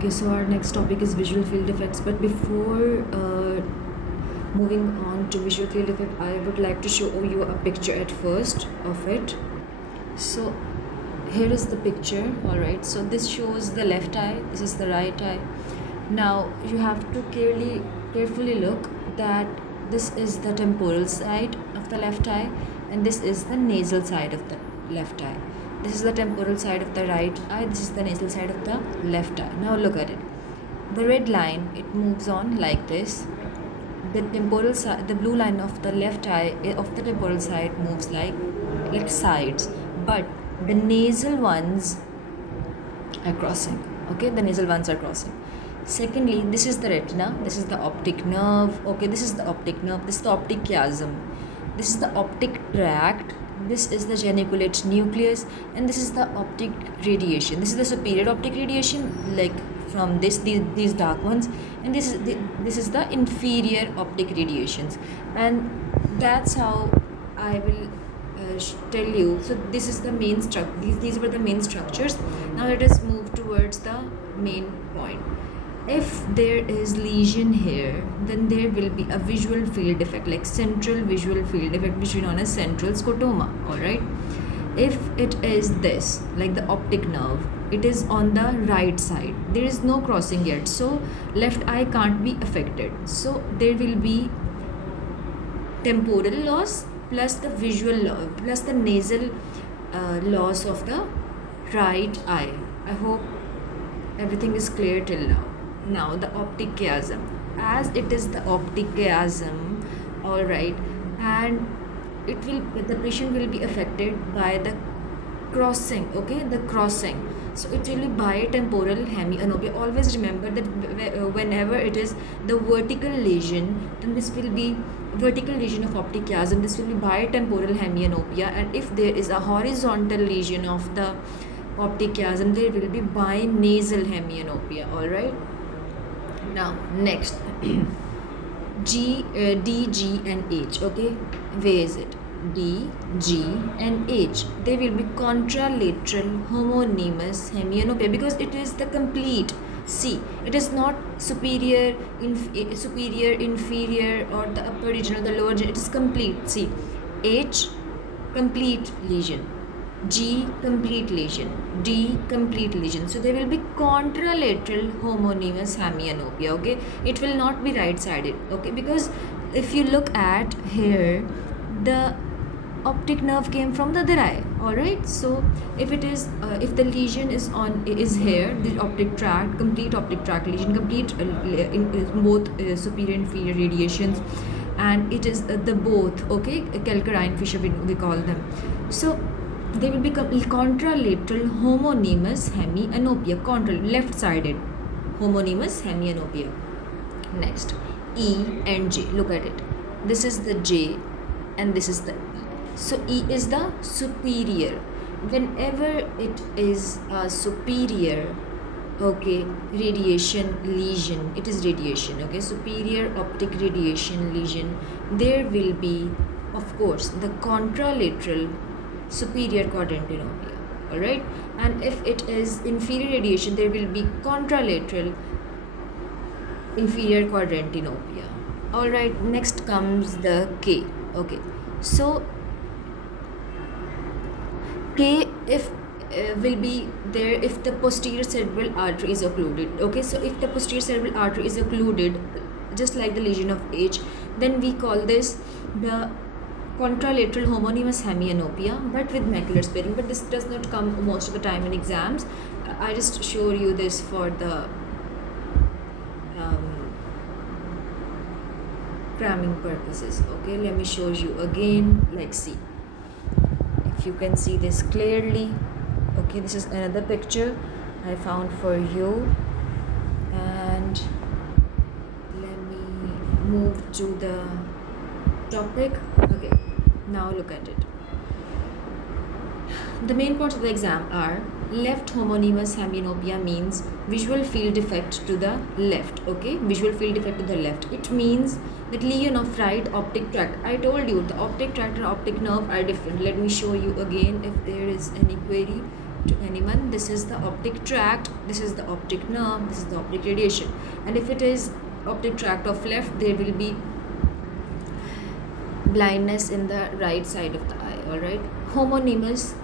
Okay, so our next topic is visual field effects. But before moving on to visual field effect, I would like to show you a picture at first of it. So here is the picture. All right. So this shows the left eye. This is the right eye. Now you have to carefully look that this is the temporal side of the left eye, and this is the nasal side of the left eye. This is the temporal side of the right eye. This is the nasal side of the left eye. Now look at it. The red line, it moves on like this. The temporal side, the blue line of the left eye of the temporal side moves like sides, but the nasal ones are crossing. Okay, the nasal ones are crossing. Secondly, this is the retina. This is the optic nerve. Okay, this is the optic nerve. This is the optic chiasm. This is the optic tract. This is the geniculate nucleus, and this is the optic radiation. This is the superior optic radiation, like from these dark ones, and this is the inferior optic radiations, and that's how I will tell you. So this is the main structure. These were the main structures. Now let us move towards the main point. If there is lesion here, then there will be a visual field effect, like central visual field effect, which is known as central scotoma. All right. If it is this, like the optic nerve, it is on the right side. There is no crossing yet, so left eye can't be affected. So there will be temporal loss plus the visual plus the nasal loss of the right eye. I hope everything is clear till now. Now the optic chiasm, as it is the optic chiasm, all right, and the patient will be affected by the crossing. Okay, the crossing. So it will be bitemporal hemianopia. Always remember that whenever it is the vertical lesion, then this will be vertical lesion of optic chiasm. This will be bitemporal hemianopia, and if there is a horizontal lesion of the optic chiasm, there will be binasal hemianopia. All right. Now next, D, G, and H. Okay, where is it? D, G, and H. They will be contralateral homonymous hemianopia, because it is the complete. See, it is not superior, inferior, or the upper region or the lower region. It is complete. See, H, complete lesion. G, complete lesion. D, complete lesion. So there will be contralateral homonymous hemianopia. Okay, it will not be right-sided. Okay, because if you look at here, the optic nerve came from the other eye. All right. So if it is, if the lesion is here, the optic tract, complete optic tract lesion, complete in both superior and inferior radiations, and it is the both. Okay, calcarine fissure we call them. So they will be contralateral homonymous hemianopia, left-sided homonymous hemianopia. Next, E and J. Look at it. This is the J, and this is the E. So E is the superior. Whenever it is a superior, okay, radiation lesion, it is radiation. Okay, superior optic radiation lesion, there will be, of course, the contralateral superior quadrantinopia. All right, and if it is inferior radiation, there will be contralateral inferior quadrantinopia. All right, next comes the K. Okay, so K, if will be there if the posterior cerebral artery is occluded. Okay, so if the posterior cerebral artery is occluded, just like the lesion of H, then we call this the contralateral homonymous hemianopia, but with macular sparing. But this does not come most of the time in exams. I just show you this for the cramming purposes. Okay, let me show you again. Like, see, if you can see this clearly. Okay, this is another picture I found for you, and let me move to the topic. Okay, now look at it. The main points of the exam are: left homonymous hemianopia means visual field defect to the left. Okay, visual field defect to the left. It means that lesion of right optic tract. I told you the optic tract and optic nerve are different. Let me show you again if there is any query. to anyone, this is the optic tract, this is the optic nerve, this is the optic radiation. And if it is optic tract of left, there will be blindness in the right side of the eye. All right. Homonymous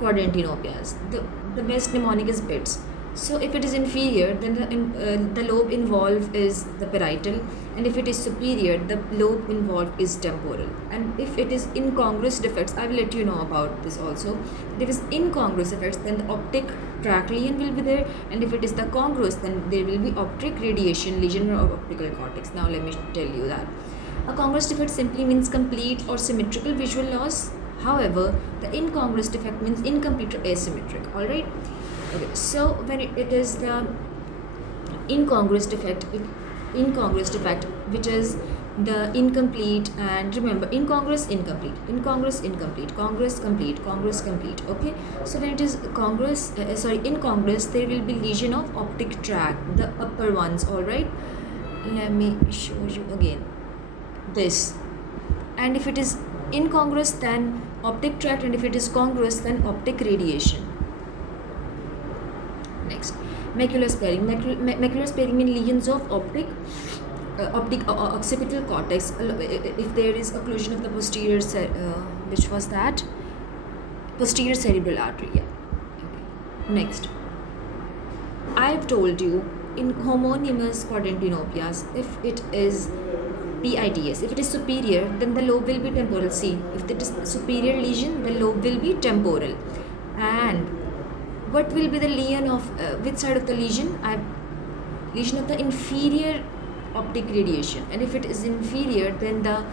quadrantinopias. The best mnemonic is BITS. So if it is inferior, then the lobe involved is the parietal, and if it is superior, the lobe involved is temporal. And if it is incongruous defects, I will let you know about this also. If it is incongruous defects, then the optic tract lesion will be there, and if it is the congruous, then there will be optic radiation lesion or optical cortex. Now let me tell you that. A congruous defect simply means complete or symmetrical visual loss. However, the incongruous defect means incomplete or asymmetric. All right. Okay. So when it is the incongruous defect, which is the incomplete, and remember, incongruous, incomplete, incongruous, incomplete, congruous, complete, congruous, complete. Okay. So when it is incongruous, there will be lesion of optic tract, the upper ones. All right. Let me show you again. This, and if it is incongruous, then optic tract, and if it is congruous, then optic radiation. Next, macular sparing. Macular sparing means lesions of occipital cortex. If there is occlusion of the posterior, which was that posterior cerebral artery. Yeah. Okay. Next, I have told you in homonymous quadrantinopias, if it is PITS, if it is superior, then the lobe will be temporal. See, if it is superior lesion, the lobe will be temporal. And what will be the lesion of which side of the lesion? Lesion of the inferior optic radiation. And if it is inferior, then the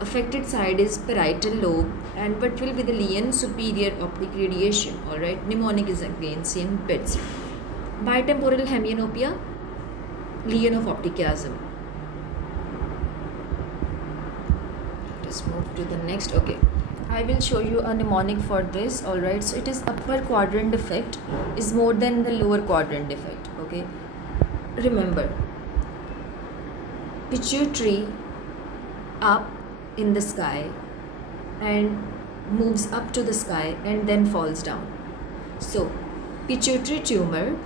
affected side is parietal lobe. And what will be the lesion? Superior optic radiation. All right. Mnemonic is again same bits. Bitemporal hemianopia, lesion of optic chiasm. Let's move to the next. Okay, I will show you a mnemonic for this. All right, so it is upper quadrant defect is more than the lower quadrant defect. Okay, remember, pituitary up in the sky and moves up to the sky and then falls down. So pituitary tumor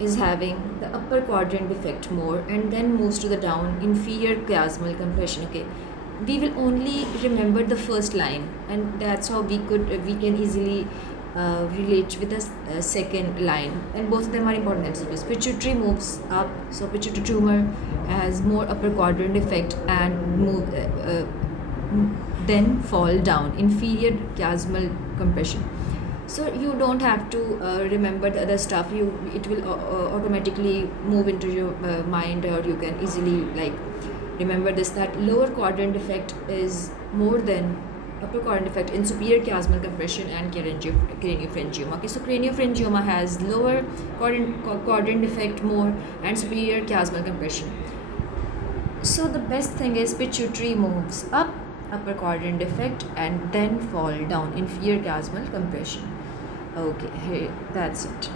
is having the upper quadrant defect more and then moves to the down, inferior chiasmal compression. Okay, we will only remember the first line, and that's how we can easily relate with the second line, and both of them are important MCQs. Pituitary moves up, so pituitary tumor has more upper quadrant effect and move then fall down, inferior chiasmal compression. So you don't have to remember the other stuff. It will automatically move into your mind, or you can easily remember this, that lower quadrant effect is more than upper quadrant effect in superior chiasmal compression and craniopharyngioma. Okay, so craniopharyngioma has lower quadrant effect more and superior chiasmal compression. So the best thing is pituitary moves up, upper quadrant defect, and then fall down, inferior chiasmal compression. Okay, hey, that's it.